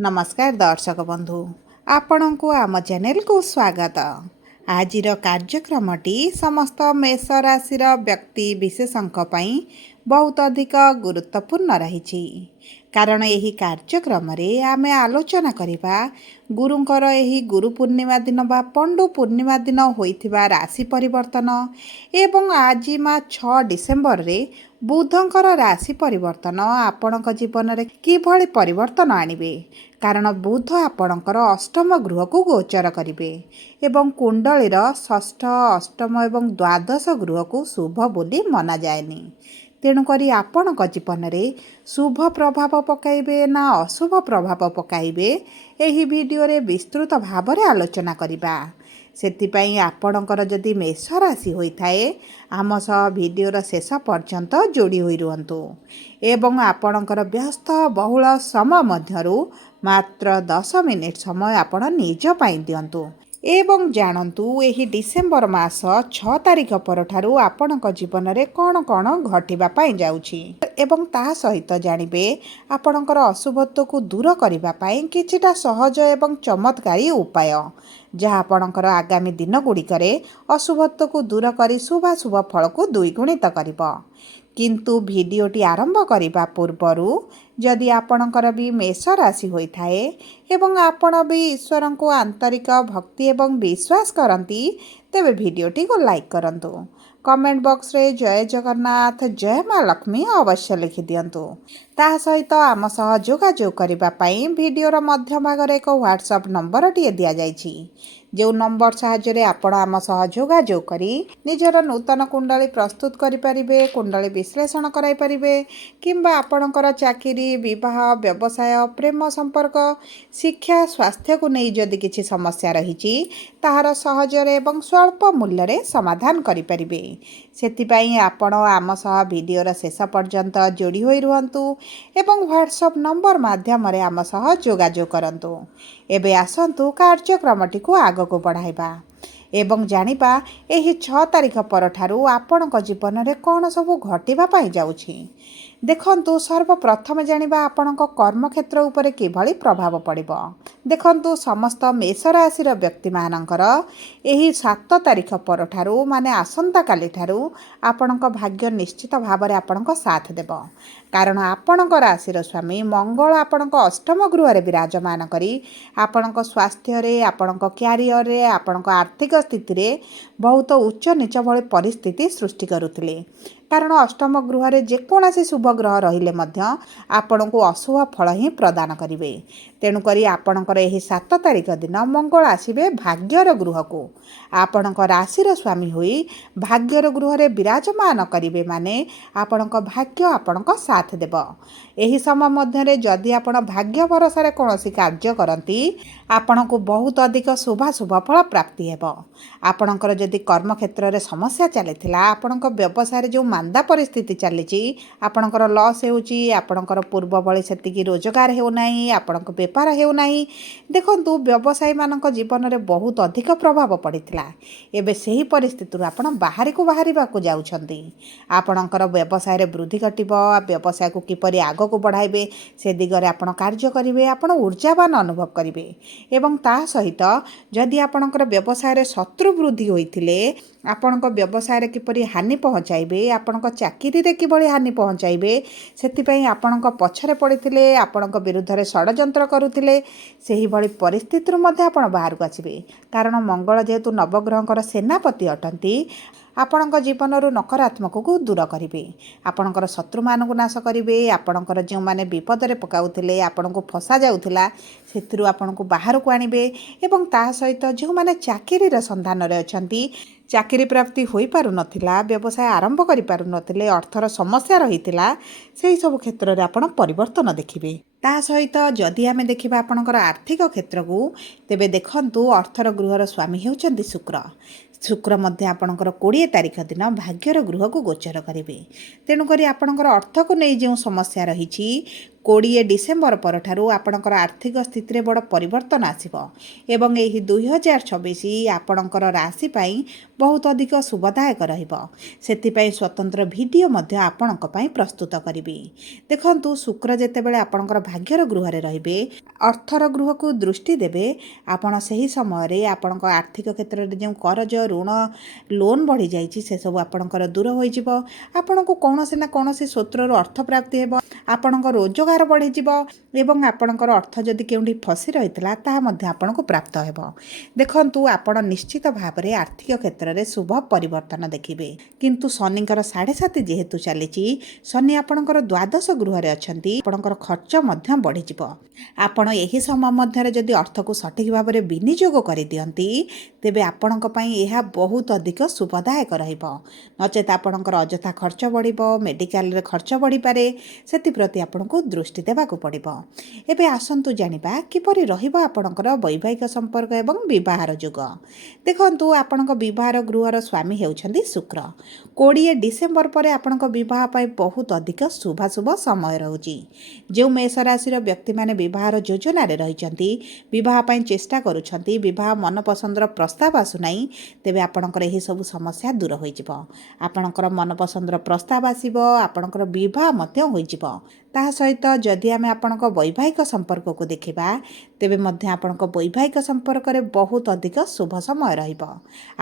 नमस्कार दर्शक बंधु आपण को आम चैनल को स्वागत। आजिर कार्यक्रमटी समस्त मेष राशि व्यक्ति विशेषों बहुत अधिक गुरुत्वपूर्ण रही कारण यही कार्यक्रम आम आलोचना करवा गुरुंकर यही गुरु पूर्णिमा दिन बा पंडु पूर्णिमा दिन होइथिबा राशि परिवर्तन एवं आज 6 डिसेम्बर रे बुधंकर राशि परिवर्तन आपणक जीवन में किभଳି परिवर्तन आणिबे कारण बुध आपणकर अष्टम गृह को गोचर करिवे एवं कुंडलीर षष्ठ अष्टम एवं द्वादश गृह को शुभ बोली मना जाएनी। तेणुकरी आपणक जीवन में शुभ प्रभाव पकाइबे ना अशुभ प्रभाव पकाइबे एही वीडियो रे विस्तृत भाव में आलोचना करिबा। सेतिपाई आपणकर जदि मेष राशि होइथाए आम सह वीडियोर शेष पर्यंत जोड़ी होई रुहंतु एवं आपणकर व्यस्त बहुल समय मध्यरु मात्र 10 मिनिट समय आपण निज पाई दियंतु एवं जानतु एही डिसेम्बर मास 6 तारिख परठारु आपणक जीवन में कौन कौन घटिबा पाई जाउछि एवं ता सहित जानिबे आपणकर अशुभत्व को दूर करिबा पाई किछिटा सहज एवं चमत्कारी उपाय जहाँ आपणकर आगामी दिन गुड़िकरे अशुभत्व को दूर करी शुभाशुभ फल को द्विगुणित करिब। किंतु वीडियोटी आरंभ करने पूर्वरु जदि आपणकर भी मेष राशि होइथाए एवं आपण भी ईश्वर को आंतरिक भक्ति एवं विश्वास करती तेबे वीडियोटी को लाइक करंतु कमेंट बॉक्स रे जय जगन्नाथ जय माँ लक्ष्मी अवश्य लिखि दियंतु। ता सहित आम सह जोगाजोग करिबा पई वीडियोर मध्य भाग एक व्हाट्सएप नंबर टी दिया जाइछि जो नंबर साहाय्य आपण आम सह जोगाजोग करी निजर नूतन कुंडली प्रस्तुत करि परिबे कुंडली विश्लेषण कराई परिबे किंबा आपणकर चाकरी विवाह व्यवसाय प्रेम संपर्क शिक्षा स्वास्थ्य को नहीं जदि किछि समस्या रहिछि ताहार सहजरे एवं स्वल्प मूल्य रे समाधान करि परिबे। सेतिपाई आपण आम सह वीडियोर शेष पर्यंत जोड़ी होई रुहंतु एवं व्हाट्सएप नंबर माध्यम रे आम सह जोगाजोग करंतु। एबे आसंतु कार्यक्रमटी को आगको बढ़ाइबा एवं जानिबा एही 6 तारिख परठारु आपणक जीवन में कौन सब घटिबा पाई जाउछि। देखंतु सर्वप्रथम जानिबा आपणक कर्मक्षेत्र उपरे किभଳି प्रभाव पड़िबो। देखंतु समस्त मेष राशि व्यक्ति मानकर एही 7 तारिख परठारु माने आसंता काली ठारु आपणक भाग्य निश्चित भाव में आपणक साथ देबो कारण आपणक राशि स्वामी मंगल आपणक अष्टम गृह रे विराजमान करी आपणक स्वास्थ्य रे आपणक क्यारियर रे आपणक आर्थिक स्थिति रे बहुत उच्च नीच भली परिस्थिति सृष्टि करुथिले कारण अष्टम गृह रे जेकोसी शुभ ग्रह रहिले मध्य आपण को अशुभ फल ही प्रदान करिवे। तेणुकरी आपणकर एही 7 तारिख दिन मंगल आसिबे भाग्यर गृह को आपणक राशिर स्वामी होई भाग्यर गृह रे विराजमान करिवे माने आपणक भाग्य आपणक साथ देब। एही समय मध्य जदि आपण भाग्य भरोसा रे कोनोसी कार्य करंती आपण को बहुत अधिक शुभाशुभ फल प्राप्ति हेबो। आपणकर जदि कर्म क्षेत्र रे समस्या चलीथिला आपणक व्यवसाय रे जो मांदा परिस्थिति चली आपणकर लॉस होउची आपणकर पूर्व भली सेतिकी रोजगार हेउ नाही आपणक व्यापार हेउ नाही देखंतु व्यवसायी मानक जीवन रे बहुत अधिक प्रभाव पड़िथिला एबे सही परिस्थिति रु आपण बाहरी को बाहरिबा को जाउछंती आपणकर व्यवसाय रे वृद्धि घटिबो व्यवसाय को किपरि आगो को बढ़ाइबे से दिगरे आपण कार्य करिवे आपण ऊर्जावान अनुभव करिवे एवं ता सहित जदि आपणकर व्यवसाय रे शत्रु वृद्धि होइथिले आपणक व्यवसाय रे किपरि हानि पहुंचाइबे आपणक चाकरी रे किभଳି हानि पहुंचाइबे सेतिपई आपणक पछरे पड़िथिले आपणक विरुद्ध रे षडयंत्र करुथिले सेही भଳି परिस्थिति मध्ये आपण बाहर को आसिबे कारण मंगल जेहेतु नवग्रहकर सेनापति अटंती आपणक जीवन रु नकारात्मक को दूर करिवे आपणकर शत्रु मानक नाश करिवे आपणकर जो माने विपद रे पकाउथिले आपणको फसा जाउथिला सेतिरु आपणको बाहर को आनिबे एवं ता सहित जो माने चाकरी रे संधान रे अछंती चाकरी प्राप्ति होई पारु नथिला व्यवसाय आरंभ करि पारु नथिले अर्थर समस्या रहितिला सेही सब क्षेत्र रे आपण परिवर्तन देखिबे। ता सहित जदि आमे देखिबा आपणकर आर्थिक क्षेत्र को तेबे देखंतु अर्थर गृहर स्वामी हेउचंती शुक्र शुक्र मध्य आपणकर 20 तारिख दिन भाग्यर गृह को गोचर करेंगे तेणुक आपणकर अर्थ को नहीं जो समस्या रही 20 ଡିସେମ୍ବର ପରଠାରୁ ଆପଣଙ୍କର ଆର୍ଥିକ ସ୍ଥିତିରେ ବଡ଼ ପରିବର୍ତ୍ତନ ଆସିବ ଏବଂ ଏହି 2026 ଆପଣଙ୍କର ରାଶି ପାଇଁ ବହୁତ ଅଧିକ ଶୁଭଦାୟକ ରହିବ। ସେଥିପାଇଁ ସ୍ୱତନ୍ତ୍ର ଭିଡ଼ିଓ ମଧ୍ୟ ଆପଣଙ୍କ ପାଇଁ ପ୍ରସ୍ତୁତ କରିବି। ଦେଖନ୍ତୁ, ଶୁକ୍ର ଯେତେବେଳେ ଆପଣଙ୍କର ଭାଗ୍ୟର ଗୃହରେ ରହିବେ, ଅର୍ଥର ଗୃହକୁ ଦୃଷ୍ଟି ଦେବେ, ଆପଣ ସେହି ସମୟରେ ଆପଣଙ୍କ ଆର୍ଥିକ କ୍ଷେତ୍ରରେ ଯେଉଁ କରଜ, ଋଣ, ଲୋନ୍ ବଢ଼ିଯାଇଛି ସେସବୁ ଆପଣଙ୍କର ଦୂର ହୋଇଯିବ। ଆପଣଙ୍କୁ କୌଣସି ନା କୌଣସି ସ୍ରୋତରୁ ଅର୍ଥ ପ୍ରାପ୍ତି ହେବ, ଆପଣଙ୍କ ରୋଜଗାର ବଢ଼ିଯିବ ଏବଂ ଆପଣଙ୍କର ଅର୍ଥ ଯଦି କେଉଁଠି ଫସି ରହିଥିଲା ତାହା ମଧ୍ୟ ଆପଣଙ୍କୁ ପ୍ରାପ୍ତ ହେବ। ଦେଖନ୍ତୁ, ଆପଣ ନିଶ୍ଚିତ ଭାବରେ ଆର୍ଥିକ କ୍ଷେତ୍ରରେ ଶୁଭ ପରିବର୍ତ୍ତନ ଦେଖିବେ। କିନ୍ତୁ ଶନିଙ୍କର 7.5 ଯେହେତୁ ଚାଲିଛି, ଶନି ଆପଣଙ୍କର ଦ୍ୱାଦଶ ଗୃହରେ ଅଛନ୍ତି, ଆପଣଙ୍କର ଖର୍ଚ୍ଚ ମଧ୍ୟ ବଢ଼ିଯିବ। ଆପଣ ଏହି ସମୟ ମଧ୍ୟରେ ଯଦି ଅର୍ଥକୁ ସଠିକ୍ ଭାବରେ ବିନିଯୋଗ କରିଦିଅନ୍ତି ତେବେ ଆପଣଙ୍କ ପାଇଁ ଏହା ବହୁତ ଅଧିକ ଶୁଭଦାୟକ ରହିବ। ନଚେତ୍ ଆପଣଙ୍କର ଅଯଥା ଖର୍ଚ୍ଚ ବଢ଼ିବ, ମେଡ଼ିକାଲରେ ଖର୍ଚ୍ଚ ବଢ଼ିପାରେ। ସେଥିପ୍ରତି ଆପଣଙ୍କୁ ଦୃଷ୍ଟି ଦେବାକୁ ପଡ଼ିବ। ଏବେ ଆସନ୍ତୁ ଜାଣିବା କିପରି ରହିବ ଆପଣଙ୍କର ବୈବାହିକ ସମ୍ପର୍କ ଏବଂ ବିବାହର ଯୁଗ। ଦେଖନ୍ତୁ, ଆପଣଙ୍କ ବିବାହର ଗୃହର ସ୍ୱାମୀ ହେଉଛନ୍ତି ଶୁକ୍ର। 20 ଡିସେମ୍ବର ପରେ ଆପଣଙ୍କ ବିବାହ ପାଇଁ ବହୁତ ଅଧିକ ଶୁଭାଶୁଭ ସମୟ ରହୁଛି। ଯେଉଁ ମେଷ ରାଶିର ବ୍ୟକ୍ତିମାନେ ବିବାହର ଯୋଜନାରେ ରହିଛନ୍ତି, ବିବାହ ପାଇଁ ଚେଷ୍ଟା କରୁଛନ୍ତି, ବିବାହ ମନପସନ୍ଦର ପ୍ରସ୍ତାବ ଆସୁନାହିଁ, ତେବେ ଆପଣଙ୍କର ଏହିସବୁ ସମସ୍ୟା ଦୂର ହୋଇଯିବ। ଆପଣଙ୍କର ମନପସନ୍ଦର ପ୍ରସ୍ତାବ ଆସିବ, ଆପଣଙ୍କର ବିବାହ ମଧ୍ୟ ହୋଇଯିବ। ତାହା ସହିତ ଯଦି ଆମେ ଆପଣଙ୍କ ବୈବାହିକ ସମ୍ପର୍କକୁ ଦେଖିବା ତେବେ ମଧ୍ୟ ଆପଣଙ୍କ ବୈବାହିକ ସମ୍ପର୍କରେ ବହୁତ ଅଧିକ ଶୁଭ ସମୟ ରହିବ।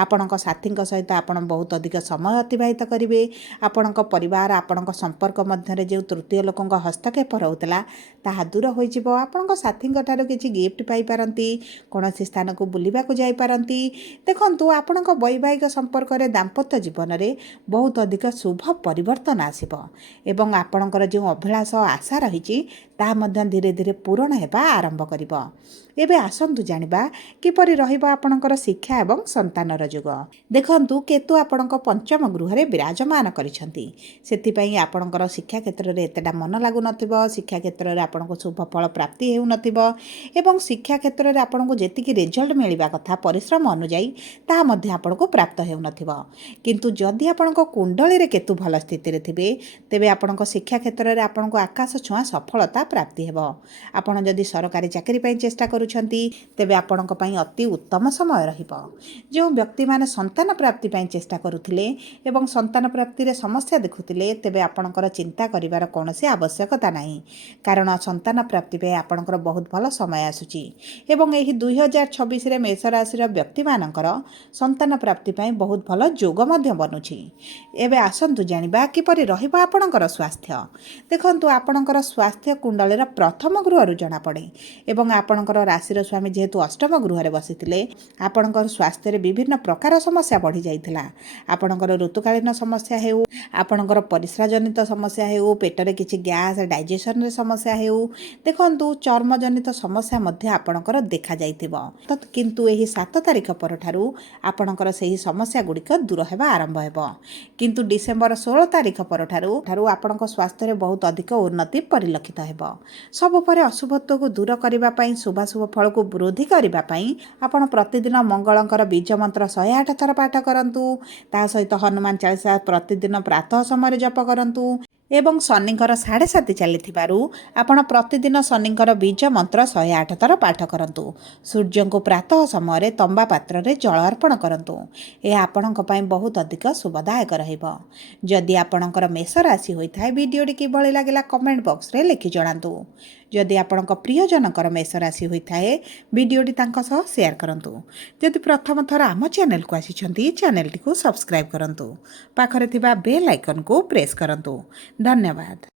ଆପଣଙ୍କ ସାଥୀଙ୍କ ସହିତ ଆପଣ ବହୁତ ଅଧିକ ସମୟ ଅତିବାହିତ କରିବେ। ଆପଣଙ୍କ ପରିବାର, ଆପଣଙ୍କ ସମ୍ପର୍କ ମଧ୍ୟରେ ଯେଉଁ ତୃତୀୟ ଲୋକଙ୍କ ହସ୍ତକ୍ଷେପ ରହୁଥିଲା ତାହା ଦୂର ହୋଇଯିବ। ଆପଣଙ୍କ ସାଥୀଙ୍କ ଠାରୁ କିଛି ଗିଫ୍ଟ ପାଇପାରନ୍ତି, କୌଣସି ସ୍ଥାନକୁ ବୁଲିବାକୁ ଯାଇପାରନ୍ତି। ଦେଖନ୍ତୁ, ଆପଣଙ୍କ ବୈବାହିକ ସମ୍ପର୍କରେ ଦାମ୍ପତ୍ୟ ଜୀବନରେ ବହୁତ ଅଧିକ ଶୁଭ ପରିବର୍ତ୍ତନ ଆସିବ ଏବଂ ଆପଣଙ୍କର ଯେଉଁ ଅଭିଳାଷ ଆଶା ରହିଛି ତାହା ମଧ୍ୟ ଧୀରେ ଧୀରେ ପୂରଣ ହେବା ଆରମ୍ଭ କରିବ। ଏବେ ଆସନ୍ତୁ ଜାଣିବା କିପରି ରହିବ ଆପଣଙ୍କର ଶିକ୍ଷା ଏବଂ ସନ୍ତାନର ଯୁଗ। ଦେଖନ୍ତୁ, କେତୁ ଆପଣଙ୍କ ପଞ୍ଚମ ଗୃହରେ ବିରାଜମାନ କରିଛନ୍ତି। ସେଥିପାଇଁ ଆପଣଙ୍କର ଶିକ୍ଷା କ୍ଷେତ୍ରରେ ଏତେଟା ମନ ଲାଗୁନଥିବ, ଶିକ୍ଷା କ୍ଷେତ୍ରରେ ଆପଣଙ୍କୁ ଶୁଭ ଫଳ ପ୍ରାପ୍ତି ହେଉନଥିବ ଏବଂ ଶିକ୍ଷା କ୍ଷେତ୍ରରେ ଆପଣଙ୍କୁ ଯେତିକି ରେଜଲ୍ଟ ମିଳିବା କଥା ପରିଶ୍ରମ ଅନୁଯାୟୀ ତାହା ମଧ୍ୟ ଆପଣଙ୍କୁ ପ୍ରାପ୍ତ ହେଉନଥିବ। କିନ୍ତୁ ଯଦି ଆପଣଙ୍କ କୁଣ୍ଡଳୀରେ କେତୁ ଭଲ ସ୍ଥିତିରେ ଥିବେ ତେବେ ଆପଣଙ୍କ ଶିକ୍ଷା କ୍ଷେତ୍ରରେ ଆପଣଙ୍କୁ ଆକାଶ ଛୁଆଁ ସଫଳତା ପ୍ରାପ୍ତି ହେବ। ଆପଣ ଯଦି ସରକାରୀ ଚାକିରି ପାଇଁ ଚେଷ୍ଟା କରୁଛନ୍ତି ତେବେ ଆପଣଙ୍କ ପାଇଁ ଅତି ଉତ୍ତମ ସମୟ ରହିବ। ଯେଉଁ ବ୍ୟକ୍ତିମାନେ ସନ୍ତାନ ପ୍ରାପ୍ତି ପାଇଁ ଚେଷ୍ଟା କରୁଥିଲେ ଏବଂ ସନ୍ତାନ ପ୍ରାପ୍ତିରେ ସମସ୍ୟା ଦେଖୁଥିଲେ ତେବେ ଆପଣଙ୍କର ଚିନ୍ତା କରିବାର କୌଣସି ଆବଶ୍ୟକତା ନାହିଁ, କାରଣ ସନ୍ତାନ ପ୍ରାପ୍ତି ପାଇଁ ଆପଣଙ୍କର ବହୁତ ଭଲ ସମୟ ଆସୁଛି ଏବଂ ଏହି 2026ରେ ମେଷ ରାଶିର ବ୍ୟକ୍ତିମାନଙ୍କର ସନ୍ତାନ ପ୍ରାପ୍ତି ପାଇଁ ବହୁତ ଭଲ ଯୋଗ ମଧ୍ୟ ବନୁଛି। ଏବେ ଆସନ୍ତୁ ଜାଣିବା କିପରି ରହିବ ଆପଣଙ୍କର ସ୍ୱାସ୍ଥ୍ୟ। ଦେଖନ୍ତୁ, ଆପଣଙ୍କର ସ୍ୱାସ୍ଥ୍ୟ କୁଣ୍ଡଳୀର ପ୍ରଥମ ଗୃହରୁ ଜଣାପଡ଼େ ଏବଂ ଆପଣଙ୍କର ରାଶିର ସ୍ୱାମୀ ଯେହେତୁ ଅଷ୍ଟମ ଗୃହରେ ବସିଥିଲେ, ଆପଣଙ୍କର ସ୍ୱାସ୍ଥ୍ୟରେ ବିଭିନ୍ନ ପ୍ରକାର ସମସ୍ୟା ବଢ଼ିଯାଇଥିଲା। ଆପଣଙ୍କର ଋତୁକାଳୀନ ସମସ୍ୟା ହେଉ, ଆପଣଙ୍କର ପରିସ୍ରାଜନିତ ସମସ୍ୟା ହେଉ, ପେଟରେ କିଛି ଗ୍ୟାସ୍, ଡାଇଜେସନରେ ସମସ୍ୟା ହେଉ, ଦେଖନ୍ତୁ ଚର୍ମଜନିତ ସମସ୍ୟା ମଧ୍ୟ ଆପଣଙ୍କର ଦେଖାଯାଇଥିବ। କିନ୍ତୁ ଏହି 7 ତାରିଖ ପରଠାରୁ ଆପଣଙ୍କର ସେହି ସମସ୍ୟା ଗୁଡ଼ିକ ଦୂର ହେବା ଆରମ୍ଭ ହେବ। କିନ୍ତୁ ଡିସେମ୍ବର 16 ତାରିଖ ପରଠାରୁ ଆପଣଙ୍କ ସ୍ୱାସ୍ଥ୍ୟରେ ବହୁତ ଅଧିକ ଉନ୍ନତି ପରିଲକ୍ଷିତ ହେବ। ସବୁ ପରେ ଅଶୁଭତ୍ୱକୁ ଦୂର କରିବା ପାଇଁ, ଶୁଭାଶୁଭ ଫଳକୁ ବୃଦ୍ଧି କରିବା ପାଇଁ ଆପଣ ପ୍ରତିଦିନ ମଙ୍ଗଳଙ୍କର ବୀଜ ମନ୍ତ୍ର 108 ଥର ପାଠ କରନ୍ତୁ। ତା ସହିତ ହନୁମାନ ଚାଳିଶା ପ୍ରତିଦିନ ପ୍ରାତଃ ସମୟରେ ଜପ କରନ୍ତୁ ଏବଂ ଶନିଙ୍କର 7.5 ଚାଲିଥିବାରୁ ଆପଣ ପ୍ରତିଦିନ ଶନିଙ୍କର ବୀଜ ମନ୍ତ୍ର 108 ଥର ପାଠ କରନ୍ତୁ। ସୂର୍ଯ୍ୟଙ୍କୁ ପ୍ରାତଃ ସମୟରେ ତମ୍ବା ପାତ୍ରରେ ଜଳ ଅର୍ପଣ କରନ୍ତୁ। ଏହା ଆପଣଙ୍କ ପାଇଁ ବହୁତ ଅଧିକ ଶୁଭଦାୟକ ରହିବ। ଯଦି ଆପଣଙ୍କର ମେଷ ରାଶି ହୋଇଥାଏ, ଭିଡ଼ିଓଟି କିଭଳି ଲାଗିଲା କମେଣ୍ଟ ବକ୍ସରେ ଲେଖି ଜଣାନ୍ତୁ। ଯଦି ଆପଣଙ୍କ ପ୍ରିୟଜନଙ୍କର ମେଷ ରାଶି ହୋଇଥାଏ, ଭିଡ଼ିଓଟି ତାଙ୍କ ସହ ସେୟାର କରନ୍ତୁ। ଯଦି ପ୍ରଥମ ଥର ଆମ ଚ୍ୟାନେଲକୁ ଆସିଛନ୍ତି, ଚ୍ୟାନେଲଟିକୁ ସବସ୍କ୍ରାଇବ୍ କରନ୍ତୁ। ପାଖରେ ଥିବା ବେଲ୍ ଆଇକନକୁ ପ୍ରେସ୍ କରନ୍ତୁ। ଧନ୍ୟବାଦ।